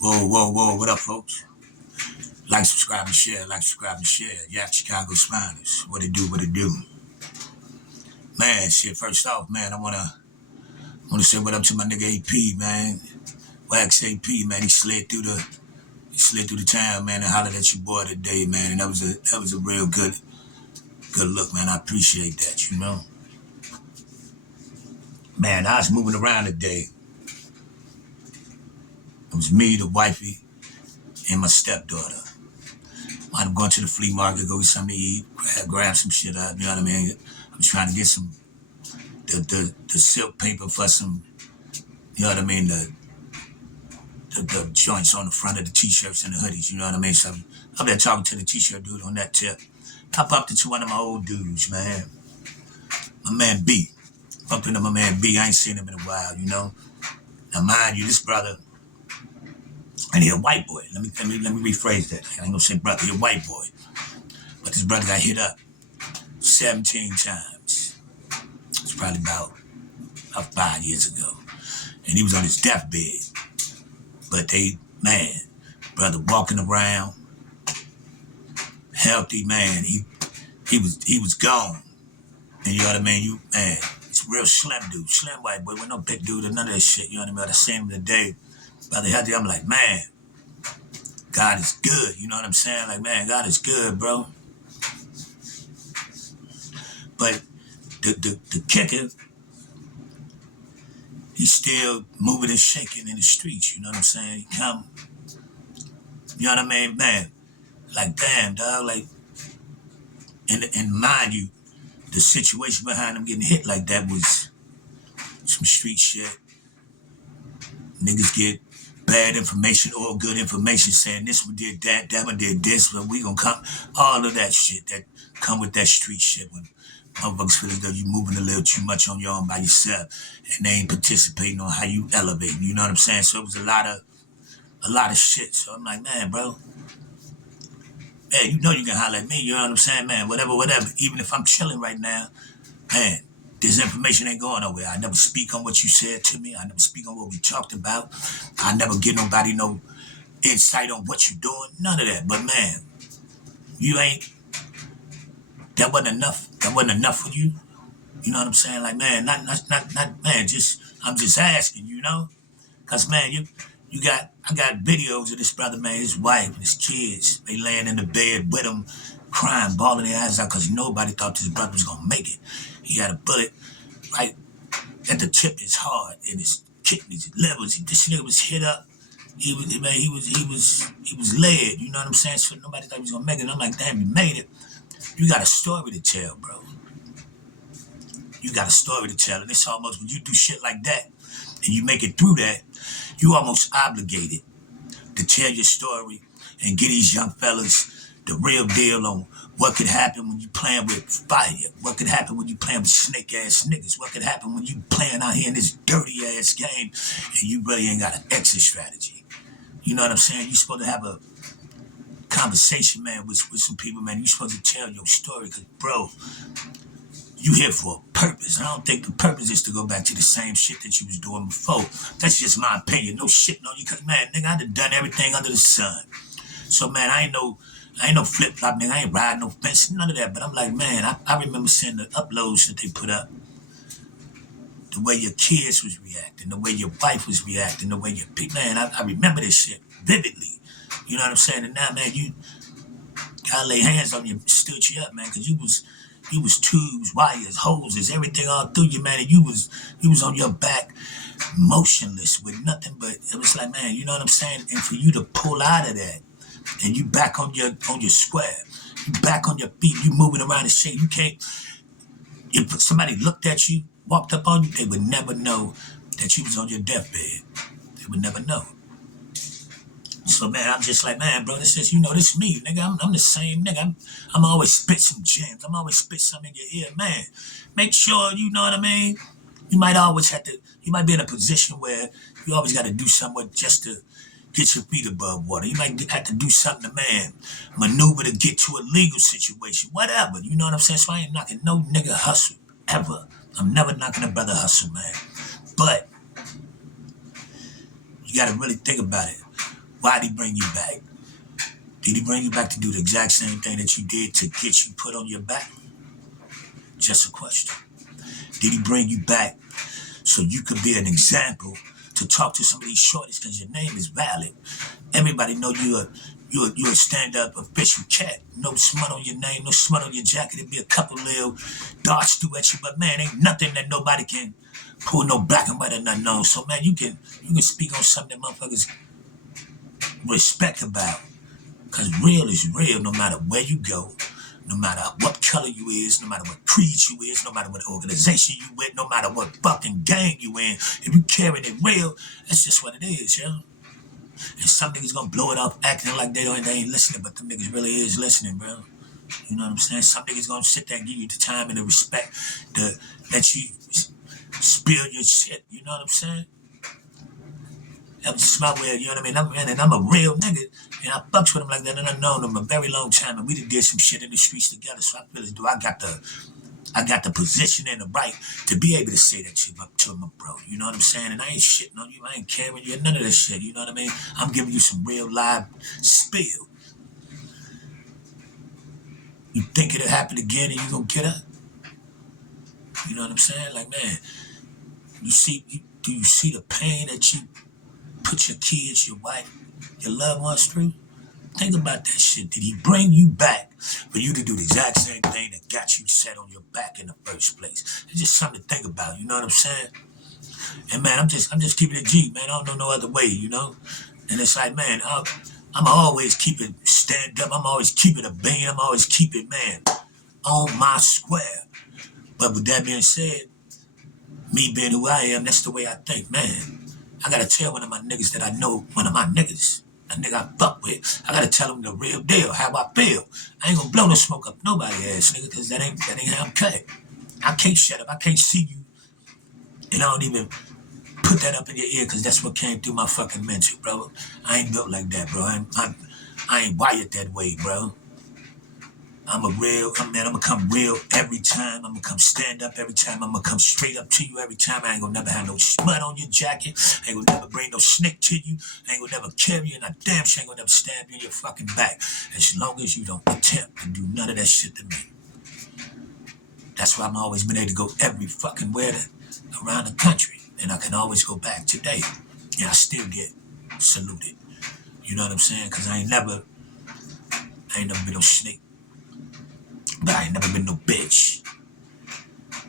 Whoa, whoa, whoa, what up, folks? Like, subscribe, and share, like, subscribe, and share. Yeah, Chicago Spiners. What it do, what it do. Man, shit, first off, man, I wanna say what up to my nigga AP, man. Wax AP, man. He slid through the town, man, and hollered at your boy today, man. And that was a real good look, man. I appreciate that, you know. Man, I was moving around today. It was me, the wifey, and my stepdaughter. I'm going to the flea market, go get something to eat, grab some shit up, you know what I mean? I'm trying to get some the silk paper for some, you know what I mean, the joints on the front of the t-shirts and the hoodies, you know what I mean? So I'm there talking to the t-shirt dude on that tip. I bumped into one of my old dudes, man. My man B. Bumped into my man B. I ain't seen him in a while, you know? Now mind you, this brother, and he a white boy. Let me rephrase that. I ain't gonna say brother, he a white boy. But this brother got hit up 17 times. It's probably about 5 years ago. And he was on his deathbed. But man, brother walking around, healthy, man. He was gone. And you know what I mean? Man, it's a real slim dude, slim white boy, with no big dude or none of that shit. You know what I mean? I seen him today. Brother healthy, I'm like, man, God is good. You know what I'm saying? Like, man, God is good, bro. But the kicker, he's still moving and shaking in the streets. You know what I'm saying? He come, you know what I mean, man? Like, damn, dog. Like, and mind you, the situation behind him getting hit like that was some street shit. Niggas get bad information or good information saying this one did that one did this, but we gonna come. All of that shit that come with that street shit when motherfuckers feel as though you moving a little too much on your own by yourself and they ain't participating on how you elevate. You know what I'm saying? So it was a lot of shit. So I'm like, man, bro, man, you know you can holler at me, you know what I'm saying, man, whatever. Even if I'm chilling right now, man, this information ain't going nowhere. I never speak on what you said to me. I never speak on what we talked about. I never give nobody no insight on what you're doing. None of that. But man, that wasn't enough. That wasn't enough for you. You know what I'm saying? Like, man, not man, I'm just asking, you know? Cause man, I got videos of this brother, man, his wife, his kids, they laying in the bed with him, crying, bawling their eyes out, cause nobody thought this brother was gonna make it. He had a bullet right at the tip of his heart, in his kidneys, his livers. This nigga was hit up. He was led. You know what I'm saying? So nobody thought he was gonna make it. And I'm like, damn, you made it. You got a story to tell, bro. You got a story to tell, and it's almost when you do shit like that and you make it through that, you almost obligated to tell your story and get these young fellas the real deal on what could happen when you playing with fire, what could happen when you playing with snake ass niggas, what could happen when you playing out here in this dirty ass game and you really ain't got an exit strategy. You know what I'm saying? You supposed to have a conversation, man, with some people, man. You supposed to tell your story, cause bro, you here for a purpose. I don't think the purpose is to go back to the same shit that you was doing before. That's just my opinion. No shit on you, cause man, nigga, I done everything under the sun. So man, I ain't no flip flop, nigga. I ain't riding no fence, none of that. But I'm like, man, I remember seeing the uploads that they put up, the way your kids was reacting, the way your wife was reacting, the way your man, I remember this shit vividly. You know what I'm saying? And now, man, you gotta lay hands on you, stood you up, man, because you was tubes, wires, hoses, everything all through you, man, and you was on your back, motionless with nothing but it was like, man, you know what I'm saying? And for you to pull out of that, and you back on your square, you back on your feet, you moving around and shit, you can't. If somebody looked at you, walked up on you, they would never know that you was on your deathbed. They would never know. So man, I'm just like, man, bro, this is me, nigga. I'm the same nigga. I'm always spit some gems. I'm always spit something in your ear, man. Make sure you know what I mean. You might be in a position where you always got to do something just to get your feet above water. You might have to do something to, man, maneuver to get to a legal situation, whatever. You know what I'm saying? So I ain't knocking no nigga hustle, ever. I'm never knocking a brother hustle, man. But you got to really think about it. Why'd he bring you back? Did he bring you back to do the exact same thing that you did to get you put on your back? Just a question. Did he bring you back so you could be an example to talk to some of these shorties because your name is valid? Everybody know you're a stand-up official cat. No smut on your name, no smut on your jacket. It'd be a couple little darts through at you, but man, ain't nothing that nobody can pull no black and white or nothing on. So man, you can speak on something that motherfuckers respect about. Cause real is real no matter where you go, no matter what color you is, no matter what creed you is, no matter what organization you with, no matter what fucking gang you in. If you carrying it real, that's just what it is, yo. And some niggas gonna blow it off acting like they ain't listening, but them niggas really is listening, bro. You know what I'm saying? Some niggas gonna sit there and give you the time and the respect to let you spill your shit. You know what I'm saying? That's my way, you know what I mean? I'm a real nigga, and I fucks with him like that, and I've known him a very long time, and we did some shit in the streets together, so I feel as though I got the position and the right to be able to say that shit up to him, bro. You know what I'm saying? And I ain't shitting on you, I ain't carrying you, none of that shit, you know what I mean? I'm giving you some real live spill. You think it'll happen again and you gonna get up? You know what I'm saying? Like, man, do you see the pain that you put your kids, your wife, your loved ones through? Think about that shit. Did he bring you back for you to do the exact same thing that got you set on your back in the first place? It's just something to think about, you know what I'm saying? And man, I'm just keeping it G, man. I don't know no other way, you know? And it's like, man, I'm always keep it stand up. I'm always keep it a bean. I'm always keep it, man, on my square. But with that being said, me being who I am, that's the way I think, man. I gotta tell one of my niggas that I know, one of my niggas, a nigga I fuck with, I gotta tell him the real deal, how I feel. I ain't gonna blow no smoke up nobody ass nigga, cause that ain't how I'm cut. I can't shut up, I can't see you, and I don't even put that up in your ear, cause that's what came through my fucking mental, bro. I ain't built like that, bro. I ain't wired that way, bro. I'm gonna come real every time. I'm gonna come stand up every time. I'm gonna come straight up to you every time. I ain't gonna never have no smut on your jacket. I ain't gonna never bring no snake to you. I ain't gonna never carry you, and I damn sure ain't gonna never stab you in your fucking back. As long as you don't attempt to do none of that shit to me. That's why I'm always been able to go every fucking where around the country. And I can always go back today. And I still get saluted. You know what I'm saying? Cause I ain't never been no snake. But I ain't never been no bitch.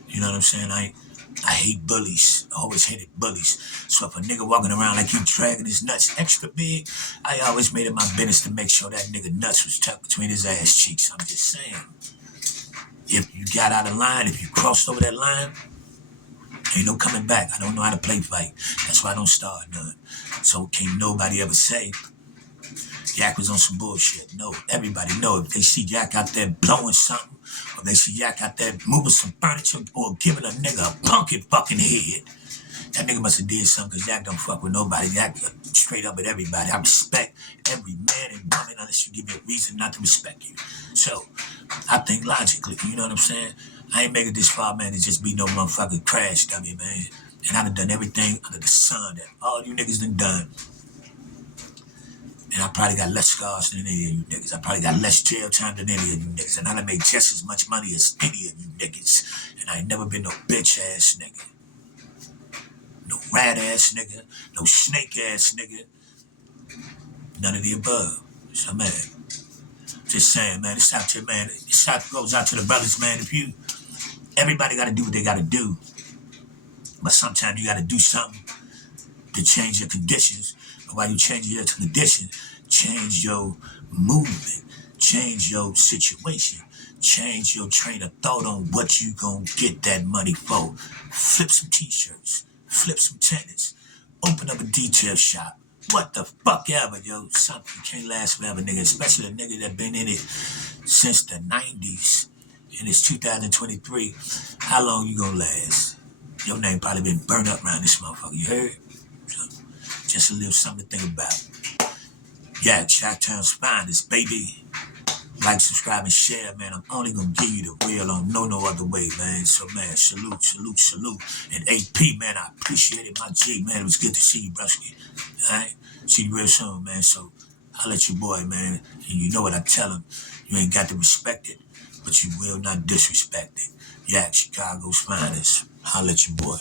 You know what I'm saying? I hate bullies. I always hated bullies. So if a nigga walking around like he dragging his nuts extra big, I always made it my business to make sure that nigga nuts was tucked between his ass cheeks. I'm just saying. If you got out of line, if you crossed over that line, ain't no coming back. I don't know how to play fight. That's why I don't start none. So can't nobody ever say Yak was on some bullshit. No, everybody know if they see Yak out there blowing something, or they see Yak out there moving some furniture, or giving a nigga a punkin' fucking head, that nigga must have did something, because Yak don't fuck with nobody. Yak straight up with everybody. I respect every man and woman unless you give me a reason not to respect you. So, I think logically, you know what I'm saying? I ain't making this far, man, to just be no motherfucking crash dummy, man. And I done everything under the sun that all you niggas done. And I probably got less scars than any of you niggas. I probably got less jail time than any of you niggas. And I done made just as much money as any of you niggas. And I ain't never been no bitch ass nigga. No rat ass nigga. No snake ass nigga. None of the above. So man, just saying, man, it's out here, man. This out goes out to the brothers, man. Everybody gotta do what they gotta do. But sometimes you gotta do something to change your conditions. But while you change your conditions, change your movement, change your situation, change your train of thought on what you gonna get that money for. Flip some t-shirts, flip some tennis, open up a detail shop. What the fuck ever, yo. Something can't last forever, nigga. Especially a nigga that been in it since the 90s. And it's 2023. How long you gonna last? Your name probably been burnt up around this motherfucker, you heard? So, just a little something to think about. Yeah, Chi-Town's finest, baby. Like, subscribe, and share, man. I'm only gonna give you the real on no other way, man. So, man, salute, salute, salute. And AP, man, I appreciate it, my G, man. It was good to see you, broski. All right? See you real soon, man. So I'll let you boy, man. And you know what I tell him. You ain't got to respect it, but you will not disrespect it. Yak, Chicago's finest. I'll let you boy.